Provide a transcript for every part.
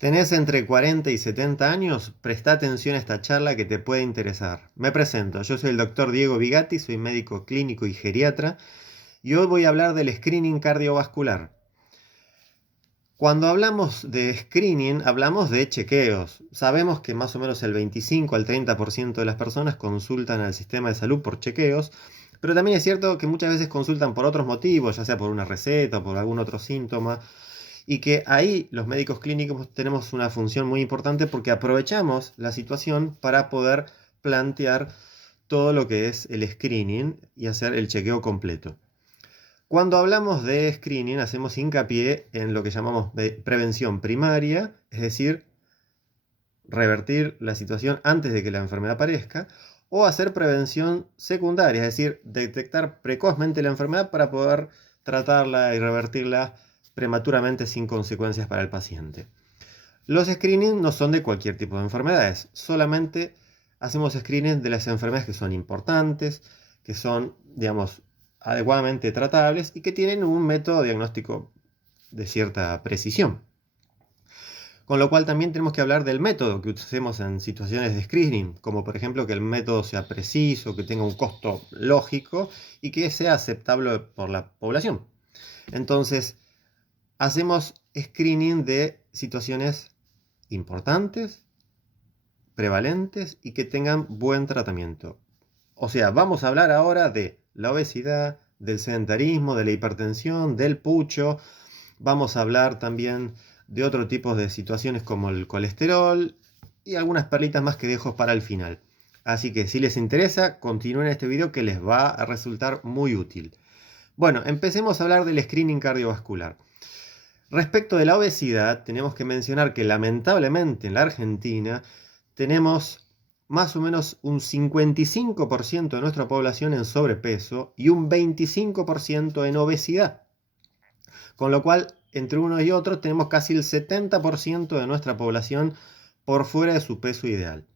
¿Tenés entre 40 y 70 años? Presta atención a esta charla que te puede interesar. Me presento, yo soy el doctor Diego Vigatti, soy médico clínico y geriatra y hoy voy a hablar del screening cardiovascular. Cuando hablamos de screening, hablamos de chequeos. Sabemos que más o menos el 25 al 30% de las personas consultan al sistema de salud por chequeos, pero también es cierto que muchas veces consultan por otros motivos, ya sea por una receta o por algún otro síntoma. Y que ahí los médicos clínicos tenemos una función muy importante porque aprovechamos la situación para poder plantear todo lo que es el screening y hacer el chequeo completo. Cuando hablamos de screening hacemos hincapié en lo que llamamos prevención primaria, es decir, revertir la situación antes de que la enfermedad aparezca, o hacer prevención secundaria, es decir, detectar precozmente la enfermedad para poder tratarla y revertirla prematuramente sin consecuencias para el paciente. Los screenings no son de cualquier tipo de enfermedades, solamente hacemos screening de las enfermedades que son importantes, que son, digamos, adecuadamente tratables y que tienen un método diagnóstico de cierta precisión. Con lo cual también tenemos que hablar del método que usemos en situaciones de screening, como por ejemplo que el método sea preciso, que tenga un costo lógico y que sea aceptable por la población. Entonces, hacemos screening de situaciones importantes, prevalentes y que tengan buen tratamiento. O sea, vamos a hablar ahora de la obesidad, del sedentarismo, de la hipertensión, del pucho. Vamos a hablar también de otro tipo de situaciones como el colesterol y algunas perlitas más que dejo para el final. Así que si les interesa, continúen este video que les va a resultar muy útil. Bueno, empecemos a hablar del screening cardiovascular. Respecto de la obesidad, tenemos que mencionar que lamentablemente en la Argentina tenemos más o menos un 55% de nuestra población en sobrepeso y un 25% en obesidad. Con lo cual, entre uno y otro, tenemos casi el 70% de nuestra población por fuera de su peso ideal.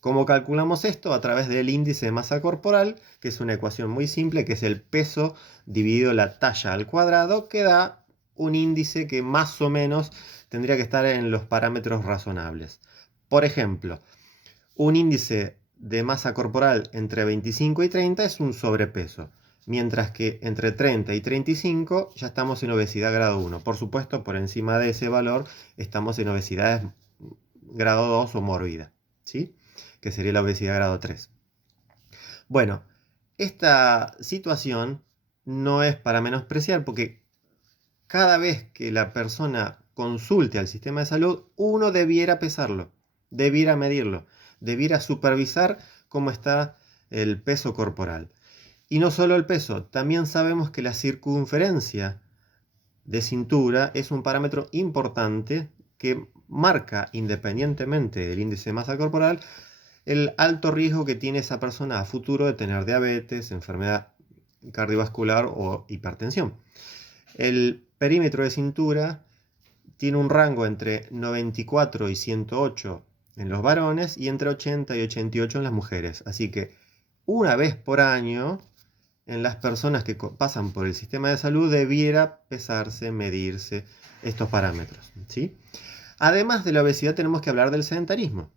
¿Cómo calculamos esto? A través del índice de masa corporal, que es una ecuación muy simple, que es el peso dividido la talla al cuadrado, que da un índice que más o menos tendría que estar en los parámetros razonables. Por ejemplo, un índice de masa corporal entre 25 y 30 es un sobrepeso, mientras que entre 30 y 35 ya estamos en obesidad grado 1. Por supuesto, por encima de ese valor estamos en obesidad grado 2 o mórbida, ¿sí? Que sería la obesidad grado 3. Bueno, esta situación no es para menospreciar porque cada vez que la persona consulte al sistema de salud, uno debiera pesarlo, debiera medirlo, debiera supervisar cómo está el peso corporal. Y no solo el peso, también sabemos que la circunferencia de cintura es un parámetro importante que marca, independientemente del índice de masa corporal, el alto riesgo que tiene esa persona a futuro de tener diabetes, enfermedad cardiovascular o hipertensión. El perímetro de cintura tiene un rango entre 94 y 108 en los varones y entre 80 y 88 en las mujeres. Así que una vez por año, en las personas que pasan por el sistema de salud, debiera pesarse, medirse estos parámetros, ¿sí? Además de la obesidad, tenemos que hablar del sedentarismo.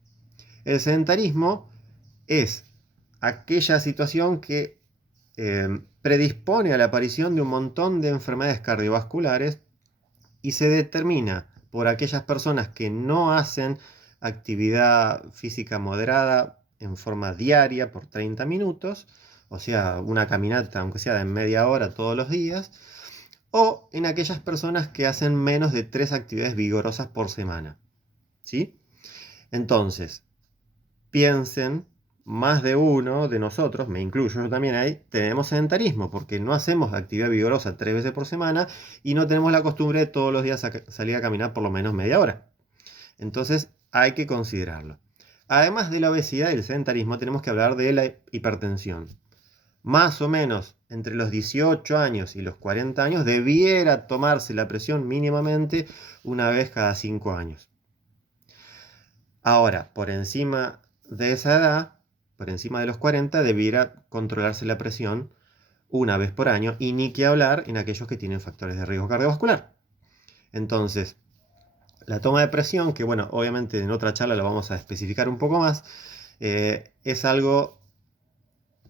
El sedentarismo es aquella situación que predispone a la aparición de un montón de enfermedades cardiovasculares y se determina por aquellas personas que no hacen actividad física moderada en forma diaria por 30 minutos, o sea, una caminata aunque sea de media hora todos los días, o en aquellas personas que hacen menos de 3 actividades vigorosas por semana, ¿sí? Entonces, piensen, más de uno de nosotros, me incluyo yo también ahí, tenemos sedentarismo porque no hacemos actividad vigorosa 3 veces por semana y no tenemos la costumbre de todos los días salir a caminar por lo menos media hora. Entonces hay que considerarlo. Además de la obesidad y el sedentarismo, tenemos que hablar de la hipertensión. Más o menos entre los 18 años y los 40 años debiera tomarse la presión mínimamente una vez cada 5 años. Ahora, por encima de esa edad, por encima de los 40, debiera controlarse la presión una vez por año y ni que hablar en aquellos que tienen factores de riesgo cardiovascular. Entonces, La toma de presión, que bueno, obviamente en otra charla lo vamos a especificar un poco más, es algo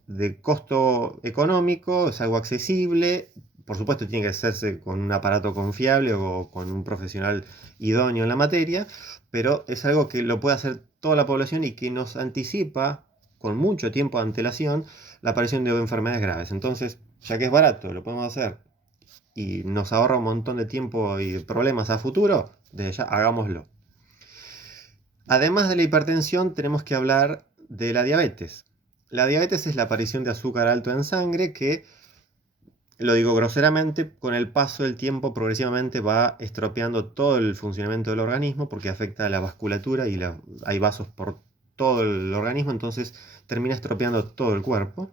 de costo económico, es algo accesible. Por supuesto tiene que hacerse con un aparato confiable o con un profesional idóneo en la materia, pero es algo que lo puede hacer toda la población y que nos anticipa con mucho tiempo de antelación la aparición de enfermedades graves. Entonces, ya que es barato, lo podemos hacer y nos ahorra un montón de tiempo y de problemas a futuro, desde ya hagámoslo. Además de la hipertensión, tenemos que hablar de la diabetes. La diabetes es la aparición de azúcar alto en sangre que, lo digo groseramente, con el paso del tiempo progresivamente va estropeando todo el funcionamiento del organismo porque afecta a la vasculatura y hay vasos por todo el organismo, entonces termina estropeando todo el cuerpo.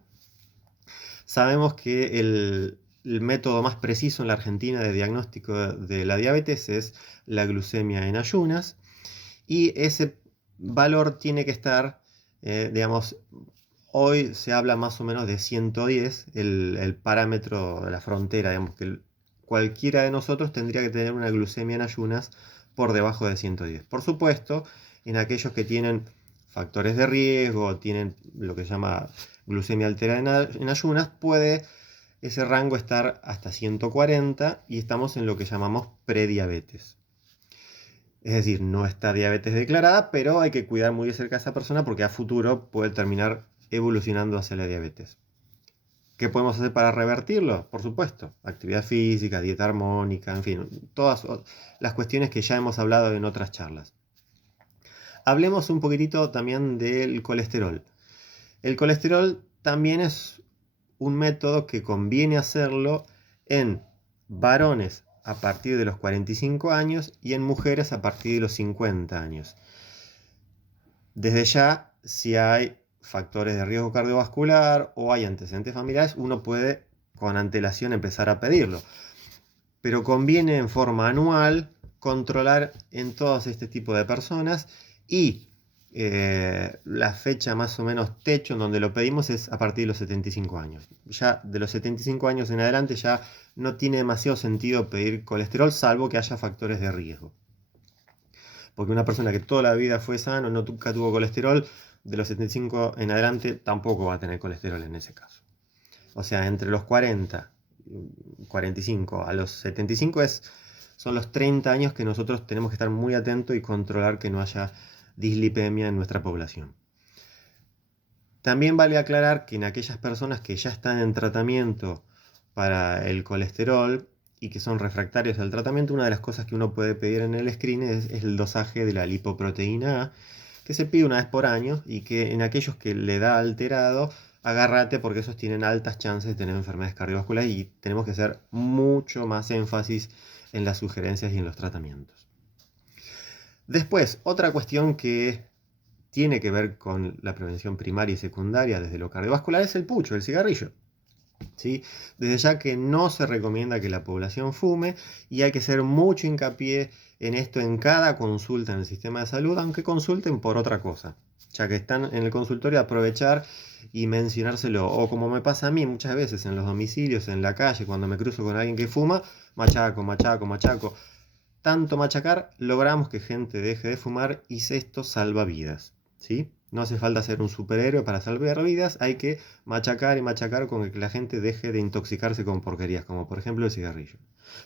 Sabemos que el método más preciso en la Argentina de diagnóstico de la diabetes es la glucemia en ayunas y ese valor tiene que estar, digamos, hoy se habla más o menos de 110, el parámetro de la frontera, digamos que cualquiera de nosotros tendría que tener una glucemia en ayunas por debajo de 110. Por supuesto, en aquellos que tienen factores de riesgo, tienen lo que se llama glucemia alterada en ayunas, puede ese rango estar hasta 140 y estamos en lo que llamamos prediabetes. Es decir, no está diabetes declarada, pero hay que cuidar muy de cerca a esa persona porque a futuro puede terminar evolucionando hacia la diabetes. ¿Qué podemos hacer para revertirlo? Por supuesto, actividad física, dieta armónica, en fin, todas las cuestiones que ya hemos hablado en otras charlas. Hablemos un poquitito también del colesterol. El colesterol también es un método que conviene hacerlo en varones a partir de los 45 años y en mujeres a partir de los 50 años. Desde ya, si hay factores de riesgo cardiovascular o hay antecedentes familiares, uno puede con antelación empezar a pedirlo. Pero conviene en forma anual controlar en todos este tipo de personas y la fecha más o menos techo en donde lo pedimos es a partir de los 75 años. Ya de los 75 años en adelante ya no tiene demasiado sentido pedir colesterol salvo que haya factores de riesgo. Porque una persona que toda la vida fue sano, nunca tuvo colesterol, de los 75 en adelante tampoco va a tener colesterol en ese caso. O sea, entre los 45 a los 75 son los 30 años que nosotros tenemos que estar muy atentos y controlar que no haya dislipemia en nuestra población. También vale aclarar que en aquellas personas que ya están en tratamiento para el colesterol y que son refractarios al tratamiento, una de las cosas que uno puede pedir en el screen es el dosaje de la lipoproteína A, que se pide una vez por año y que en aquellos que le da alterado, agárrate porque esos tienen altas chances de tener enfermedades cardiovasculares y tenemos que hacer mucho más énfasis en las sugerencias y en los tratamientos. Después, otra cuestión que tiene que ver con la prevención primaria y secundaria desde lo cardiovascular es el pucho, el cigarrillo. ¿Sí? Desde ya que no se recomienda que la población fume y hay que hacer mucho hincapié en esto en cada consulta en el sistema de salud, aunque consulten por otra cosa, ya que están en el consultorio, aprovechar y mencionárselo, o como me pasa a mí muchas veces en los domicilios, en la calle, cuando me cruzo con alguien que fuma, machaco, machaco, machaco. Tanto machacar logramos que gente deje de fumar y esto salva vidas, ¿sí? No hace falta ser un superhéroe para salvar vidas, hay que machacar y machacar con que la gente deje de intoxicarse con porquerías, como por ejemplo el cigarrillo.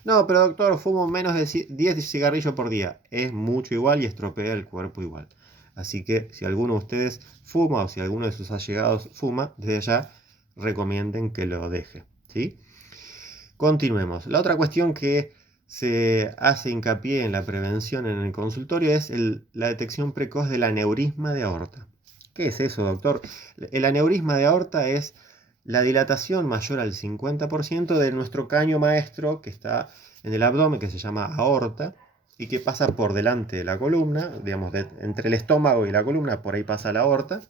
No, pero doctor, fumo menos de 10 cigarrillos por día. Es mucho igual y estropea el cuerpo igual. Así que si alguno de ustedes fuma o si alguno de sus allegados fuma, desde ya recomienden que lo deje, ¿sí? Continuemos. La otra cuestión que se hace hincapié en la prevención en el consultorio es la detección precoz del aneurisma de aorta. ¿Qué es eso, doctor? El aneurisma de aorta es la dilatación mayor al 50% de nuestro caño maestro que está en el abdomen, que se llama aorta, y que pasa por delante de la columna, digamos, entre el estómago y la columna, por ahí pasa la aorta.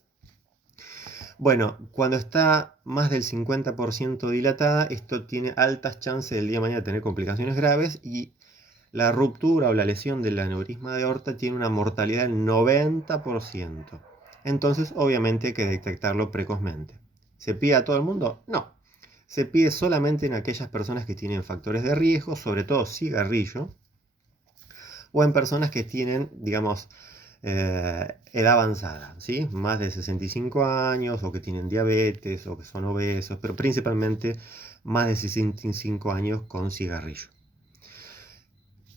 Bueno, cuando está más del 50% dilatada, esto tiene altas chances del día de mañana de tener complicaciones graves y la ruptura o la lesión del aneurisma de aorta tiene una mortalidad del 90%. Entonces, obviamente hay que detectarlo precozmente. ¿Se pide a todo el mundo? No. Se pide solamente en aquellas personas que tienen factores de riesgo, sobre todo cigarrillo, o en personas que tienen, digamos, edad avanzada, ¿sí? Más de 65 años, o que tienen diabetes, o que son obesos, pero principalmente más de 65 años con cigarrillo.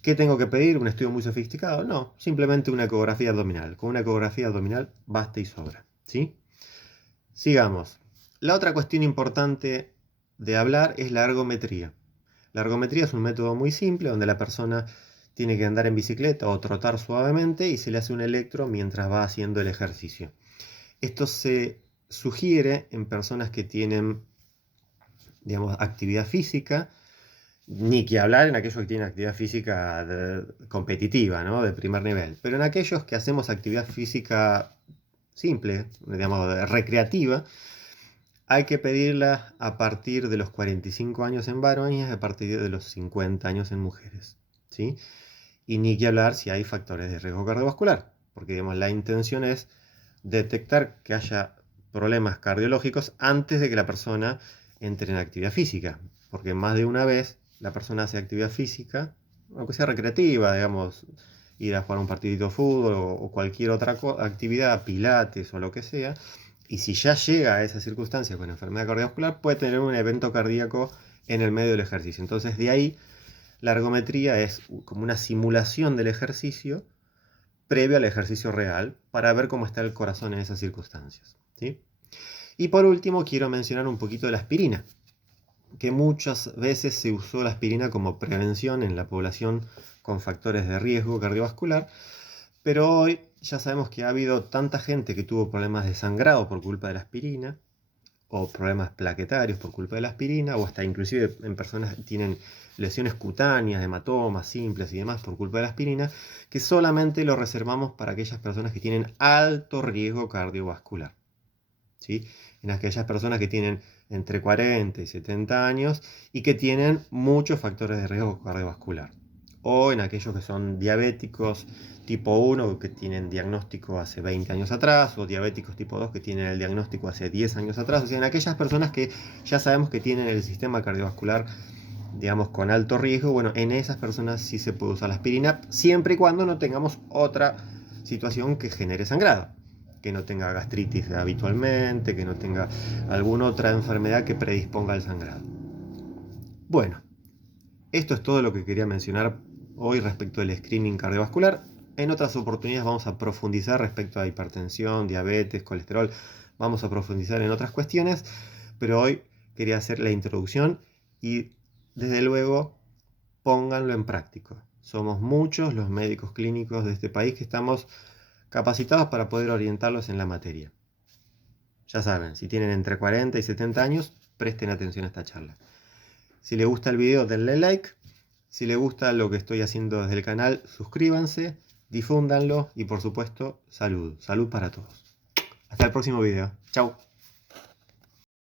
¿Qué tengo que pedir? ¿Un estudio muy sofisticado? No, simplemente una ecografía abdominal. Con una ecografía abdominal basta y sobra, ¿sí? Sigamos. La otra cuestión importante de hablar es la ergometría. La ergometría es un método muy simple donde la persona tiene que andar en bicicleta o trotar suavemente y se le hace un electro mientras va haciendo el ejercicio. Esto se sugiere en personas que tienen, digamos, actividad física, ni que hablar en aquellos que tienen actividad física competitiva, ¿no? De primer nivel, pero en aquellos que hacemos actividad física simple, digamos, recreativa, hay que pedirla a partir de los 45 años en varones y a partir de los 50 años en mujeres, ¿sí? Y ni que hablar si hay factores de riesgo cardiovascular, porque digamos, la intención es detectar que haya problemas cardiológicos antes de que la persona entre en actividad física, porque más de una vez la persona hace actividad física, aunque sea recreativa, digamos, ir a jugar un partidito de fútbol o cualquier otra actividad, pilates o lo que sea, y si ya llega a esa circunstancia con enfermedad cardiovascular, puede tener un evento cardíaco en el medio del ejercicio. Entonces, de ahí, la ergometría es como una simulación del ejercicio previo al ejercicio real para ver cómo está el corazón en esas circunstancias, ¿sí? Y por último, quiero mencionar un poquito de la aspirina, que muchas veces se usó la aspirina como prevención en la población con factores de riesgo cardiovascular, pero hoy ya sabemos que ha habido tanta gente que tuvo problemas de sangrado por culpa de la aspirina, o problemas plaquetarios por culpa de la aspirina, o hasta inclusive en personas que tienen lesiones cutáneas, hematomas simples y demás por culpa de la aspirina, que solamente lo reservamos para aquellas personas que tienen alto riesgo cardiovascular, ¿sí? En aquellas personas que tienen entre 40 y 70 años y que tienen muchos factores de riesgo cardiovascular, o en aquellos que son diabéticos tipo 1 que tienen diagnóstico hace 20 años atrás, o diabéticos tipo 2 que tienen el diagnóstico hace 10 años atrás, o sea, en aquellas personas que ya sabemos que tienen el sistema cardiovascular, digamos, con alto riesgo. Bueno, en esas personas sí se puede usar la aspirina, siempre y cuando no tengamos otra situación que genere sangrado, que no tenga gastritis habitualmente, que no tenga alguna otra enfermedad que predisponga al sangrado. Bueno, esto es todo lo que quería mencionar hoy respecto del screening cardiovascular. En otras oportunidades vamos a profundizar respecto a hipertensión, diabetes, colesterol. Vamos a profundizar en otras cuestiones, pero hoy quería hacer la introducción y desde luego pónganlo en práctica. Somos muchos los médicos clínicos de este país que estamos capacitados para poder orientarlos en la materia. Ya saben, si tienen entre 40 y 70 años, presten atención a esta charla. Si les gusta el video, denle like. Si les gusta lo que estoy haciendo desde el canal, suscríbanse, difúndanlo y por supuesto, salud. Salud para todos. Hasta el próximo video. Chau.